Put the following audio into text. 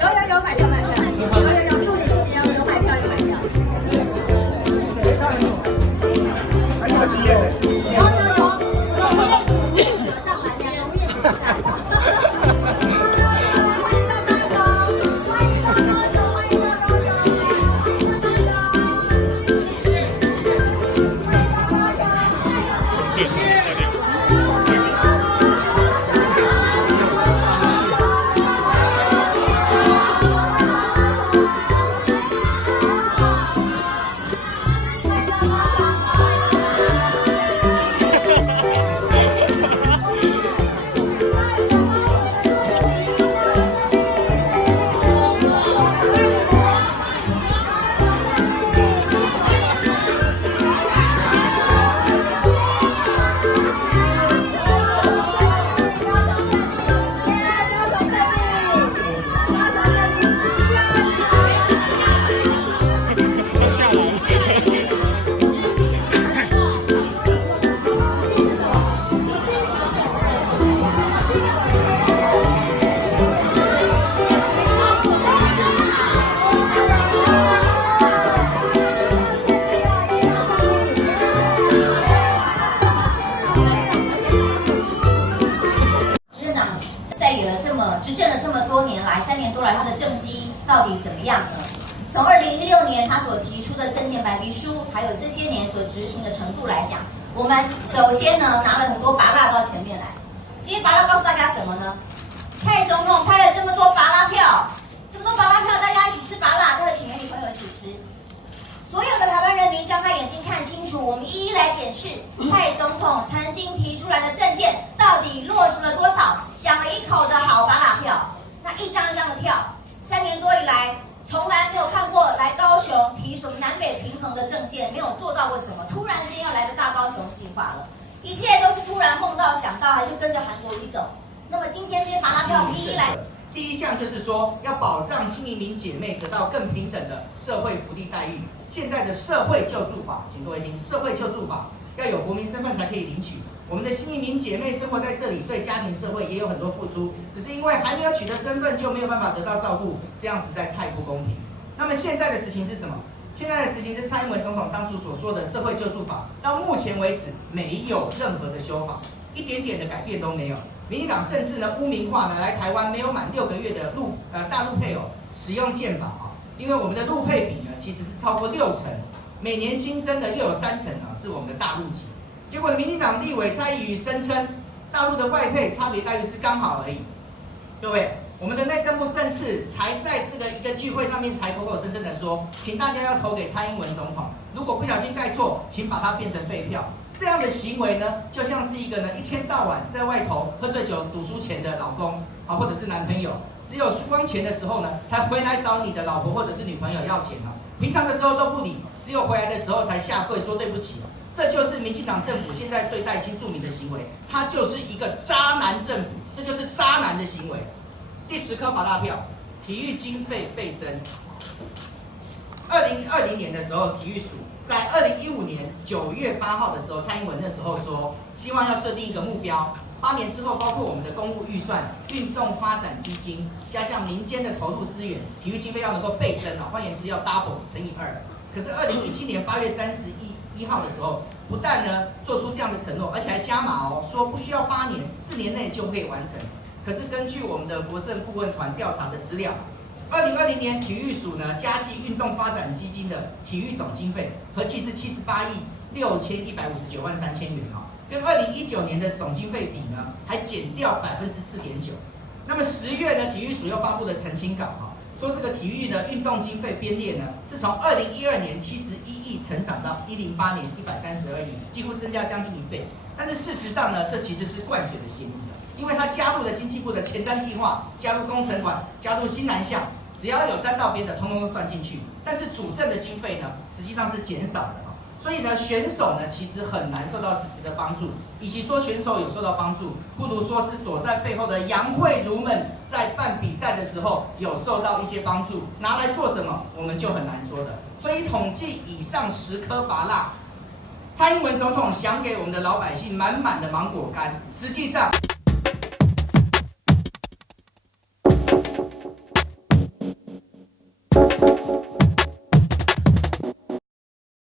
有买票，祝你有买票。还有经验呢。有上来2容易执政了这么多年来，3年多来，他的政绩到底怎么样呢？从2016年他所提出的政见白皮书，还有这些年所执行的程度来讲，我们首先呢拿了很多拔蜡到前面来。今天拔蜡告诉大家什么呢？蔡总统拍了这么多拔蜡票，这么多拔蜡票，大家一起吃拔蜡，他的请女朋友一起吃。所有的台湾人民张开眼睛看清楚，我们一一来检视蔡总统曾经提出来的政见到底落实了多少。讲了一口的好拔蜡票，那一张一张的跳，3年多以来从来没有看过来高雄提什么南北平衡的政见，没有做到过什么，突然间要来个大高雄计划了，一切都是突然梦到想到，还是跟着韩国瑜走。那么今天这些拔蜡票一一来。第一项就是说，要保障新移民姐妹得到更平等的社会福利待遇。现在的社会救助法，请各位听，社会救助法要有国民身份才可以领取。我们的新移民姐妹生活在这里，对家庭社会也有很多付出，只是因为还没有取得身份，就没有办法得到照顾，这样实在太不公平。那么现在的实情是什么？现在的实情是蔡英文总统当初所说的社会救助法，到目前为止没有任何的修法，一点点的改变都没有。民进党甚至呢污名化来台湾没有满6个月的大陆配偶使用健保啊，因为我们的陆配比呢其实是超过60%，每年新增的又有3成呢是我们的大陆籍。结果民进党立委蔡宜瑜声称大陆的外配差别待遇是刚好而已。各位，我们的内政部政次才在这个一个聚会上面才口口声声的说，请大家要投给蔡英文总统，如果不小心盖错，请把它变成废票。这样的行为呢，就像是一个一天到晚在外头喝醉酒赌输钱的老公啊，或者是男朋友，只有输光钱的时候呢，才回来找你的老婆或者是女朋友要钱啊。平常的时候都不理，只有回来的时候才下跪说对不起。这就是民进党政府现在对待新住民的行为，它就是一个渣男政府，这就是渣男的行为。第10颗拔蜡票，体育经费倍增。2020年的时候，体育署在2015年9月8号的时候，蔡英文那时候说，希望要设定一个目标，8年之后，包括我们的公务预算、运动发展基金，加上民间的投入资源，体育经费要能够倍增啊，换言之要 double 乘以2。可是2017年8月31号的时候，不但呢做出这样的承诺，而且还加码哦，说不需要8年，4年内就可以完成。可是根据我们的国政顾问团调查的资料，2020年体育署呢加计运动发展基金的体育总经费合计是78.659.3万元哈，跟2019年的总经费比呢还减掉4.9%。那么10月呢，体育署又发布了澄清稿哈，说这个体育的运动经费编列呢是从2012年71亿成长到108年132亿，几乎增加将近1倍。但是事实上呢，这其实是灌水的嫌疑的，因为它加入了经济部的前瞻计划，加入工程款，加入新南向。只要有沾到边的，通通都算进去。但是主政的经费呢，实际上是减少的啊。所以呢，选手呢其实很难受到实质的帮助。与其说选手有受到帮助，不如说是躲在背后的杨慧茹们在办比赛的时候有受到一些帮助，拿来做什么，我们就很难说的。所以统计以上10颗拔蜡，蔡英文总统想给我们的老百姓满满的芒果干，实际上。